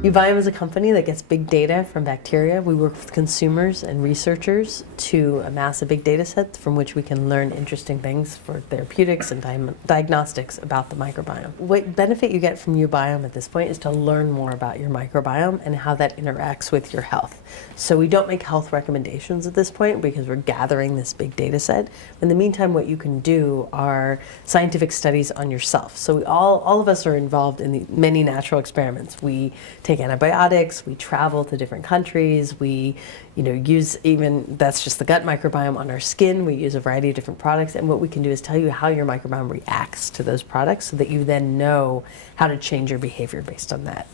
UBIOME is a company that gets big data from bacteria. We work with consumers and researchers to amass a big data set from which we can learn interesting things for therapeutics and diagnostics about the microbiome. What benefit you get from UBIOME at this point is to learn more about your microbiome and how that interacts with your health. So we don't make health recommendations at this point because we're gathering this big data set. In the meantime, what you can do are scientific studies on yourself. So all of us are involved in many natural experiments. We take antibiotics, we travel to different countries, we use that's just the gut microbiome on our skin, we use a variety of different products, and what we can do is tell you how your microbiome reacts to those products so that you then know how to change your behavior based on that.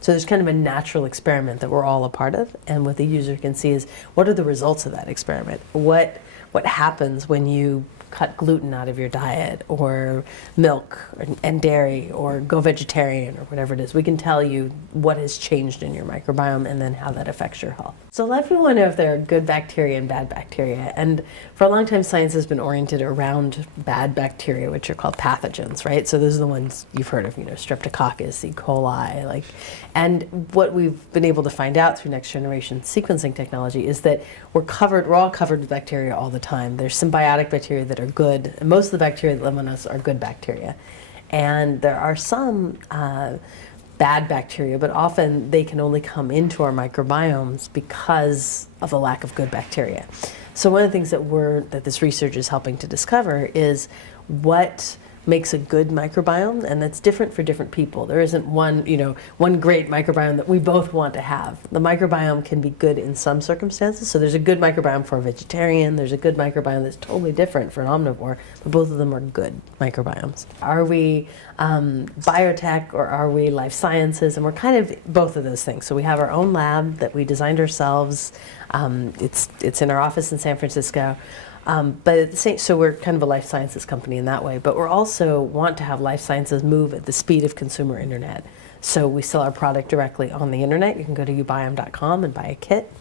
So there's kind of a natural experiment that we're all a part of, and what the user can see is what are the results of that experiment? What happens when you cut gluten out of your diet, or milk and dairy, or go vegetarian, or whatever it is. We can tell you what has changed in your microbiome and then how that affects your health. So a lot of people want to know if there are good bacteria and bad bacteria, and for a long time science has been oriented around bad bacteria, which are called pathogens, right? So those are the ones you've heard of, Streptococcus, E. coli, and what we've been able to find out through next generation sequencing technology is that we're all covered with bacteria all the time. There's symbiotic bacteria that are good, and most of the bacteria that live on us are good bacteria. And there are some bad bacteria, but often they can only come into our microbiomes because of a lack of good bacteria. So one of the things that this research is helping to discover is what makes a good microbiome, and that's different for different people. There isn't one great microbiome that we both want to have. The microbiome can be good in some circumstances. So there's a good microbiome for a vegetarian, there's a good microbiome that's totally different for an omnivore, but both of them are good microbiomes. Are we biotech or are we life sciences? And we're kind of both of those things. So we have our own lab that we designed ourselves. It's in our office in San Francisco. But at the same, so we're kind of a life sciences company in that way, but we also want to have life sciences move at the speed of consumer internet. So we sell our product directly on the internet. You can go to ubiome.com and buy a kit.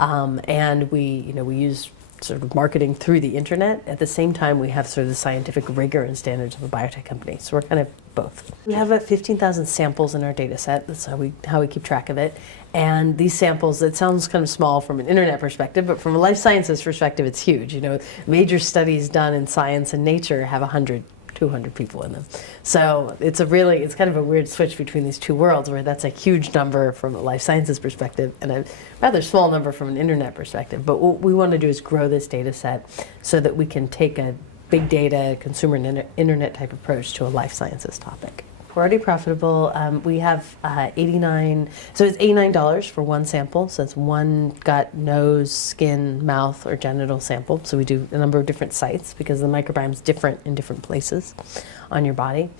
And we use sort of marketing through the internet. At the same time, we have sort of the scientific rigor and standards of a biotech company. So we're kind of both. We have about 15,000 samples in our data set. That's how we keep track of it. And these samples, it sounds kind of small from an internet perspective, but from a life sciences perspective, it's huge. Major studies done in Science and Nature have 100, 200 people in them. So it's kind of a weird switch between these two worlds, where that's a huge number from a life sciences perspective and a rather small number from an internet perspective. But what we want to do is grow this data set so that we can take a big data, consumer and internet type approach to a life sciences topic. We're already profitable. We have it's $89 for one sample. So it's one gut, nose, skin, mouth, or genital sample. So we do a number of different sites because the microbiome is different in different places on your body.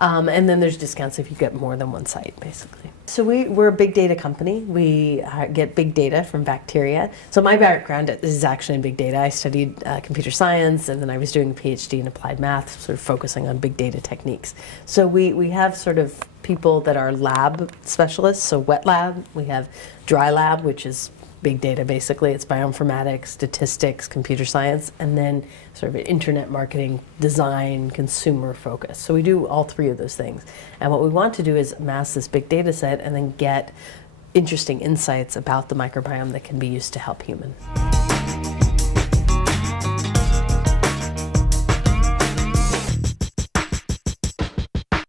And then there's discounts if you get more than one site, basically. So we're a big data company. We get big data from bacteria. So my background is actually in big data. I studied computer science, and then I was doing a PhD in applied math, sort of focusing on big data techniques. So we have sort of people that are lab specialists, so wet lab. We have dry lab, which is big data, basically. It's bioinformatics, statistics, computer science, and then sort of internet marketing, design, consumer focus. So we do all three of those things. And what we want to do is amass this big data set and then get interesting insights about the microbiome that can be used to help humans.